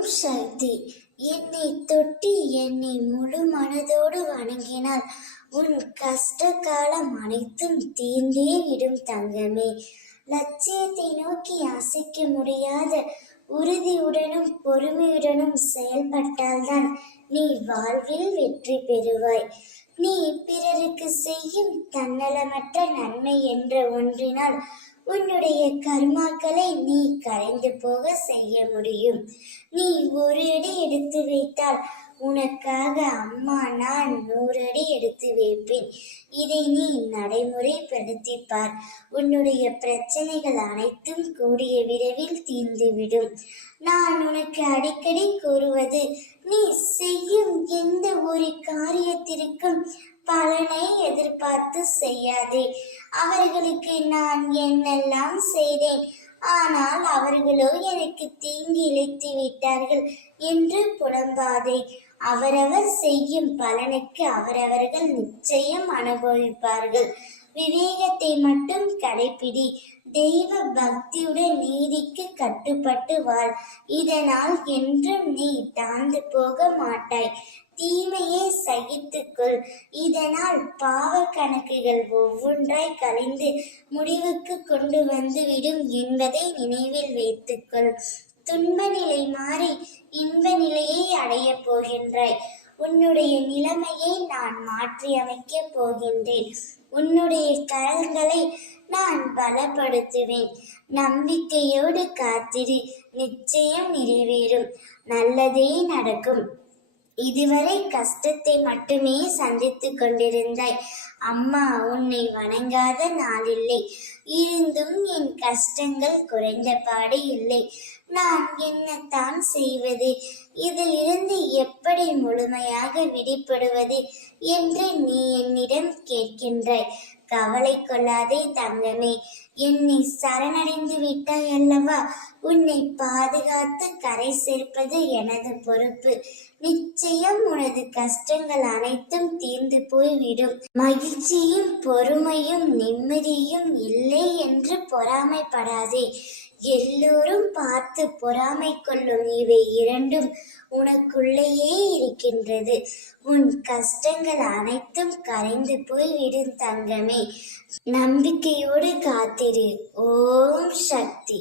ஓம் சக்தி. என்னை தொட்டி என்னை முழு மனதோடு வணங்கினால் உன் கஷ்ட காலம் அனைத்தும் தீர்ந்தே விடும் தங்கமே. லட்சியத்தை நோக்கி அசைக்க முடியாத உறுதியுடனும் பொறுமையுடனும் செயல்பட்டால்தான் நீ வாழ்வில் வெற்றி பெறுவாய். நீ பிறருக்கு செய்யும் தன்னலமற்ற நன்மை என்ற ஒன்றினால் உன்னுடைய கர்மாக்களை நீ கரைந்து போக செய்ய முடியும். நீ ஒரு அடி எடுத்து வைத்தால் உனக்காக அம்மா நான் 100 அடி எடுத்து வைப்பேன். இதை நீ நடைமுறைப்படுத்திப்பார். உன்னுடைய பிரச்சனைகள் அனைத்தும் கூடிய விரைவில் தீர்ந்துவிடும். நான் உனக்கு அடிக்கடி கூறுவது, நீ செய்யும் எந்த ஒரு காரியத்திற்கும் பலனை எதிர்பார்த்து செய்யாதே. அவர்களுக்கு நான் என்னெல்லாம் செய்தேன், ஆனால் அவர்களோ எனக்கு தீங்கி இழைத்து விட்டார்கள் என்று புலம்பாதே. அவரவர் செய்யும் பலனுக்கு அவரவர்கள் நிச்சயம் அனுபவிப்பார்கள். விவேகத்தை மட்டும் கடைப்பிடி. தெய்வ பக்தியுடன் நீதிக்கு கட்டுப்பட்டு வாழ். இதனால் என்றும் நீ தாழ்ந்து போக மாட்டாய். தீமையை சகித்துக்கொள். இதனால் பாவ கணக்குகள் ஒவ்வொன்றாய் கழிந்து முடிவுக்கு கொண்டு வந்துவிடும் என்பதை நினைவில் வைத்துக்கொள். துன்ப நிலை மாறி இன்ப நிலையை அடையப் போகின்றாய். உன்னுடைய நிலைமையை நான் மாற்றி அமைக்கப் போகின்றேன். உன்னுடைய கரங்களை நான் பலப்படுத்துவேன். நம்பிக்கையோடு காத்திரு, நிச்சயம் நிறைவேறும். நல்லதே நடக்கும். இதுவரை கஷ்டத்தை மட்டுமே சந்தித்துக் கொண்டிருந்தாய். அம்மா உன்னை வணங்காத நாளில்லை. இருந்தும் என் கஷ்டங்கள் குறைந்த பாடு இல்லை. நான் என்னத்தான் செய்வது? இதிலிருந்து எப்படி முழுமையாக விடுபடுவது என்று நீ என்னிடம் கேட்கின்றாய். கவலை கொள்ளாதே தங்கமே. என்னை சரணடைந்து விட்டாய் அல்லவா? உன்னை பாதுகாத்து கரை சேர்ப்பது எனது பொறுப்பு. நிச்சயம் உனது கஷ்டங்கள் அனைத்தும் தீர்ந்து போய்விடும். மகிழ்ச்சியும் பொறுமையும் நிம்மதியும் இல்லை என்று பொறாமைப்படாதே. எல்லோரும் பார்த்து பொறாமை கொள்ளும் இவை இரண்டும் உனக்குள்ளேயே இருக்கின்றது. உன் கஷ்டங்கள் அனைத்தும் கரைந்து போய்விடும் தங்கமே. நம்பிக்கையோடு காத்திரு. ஓம் சக்தி.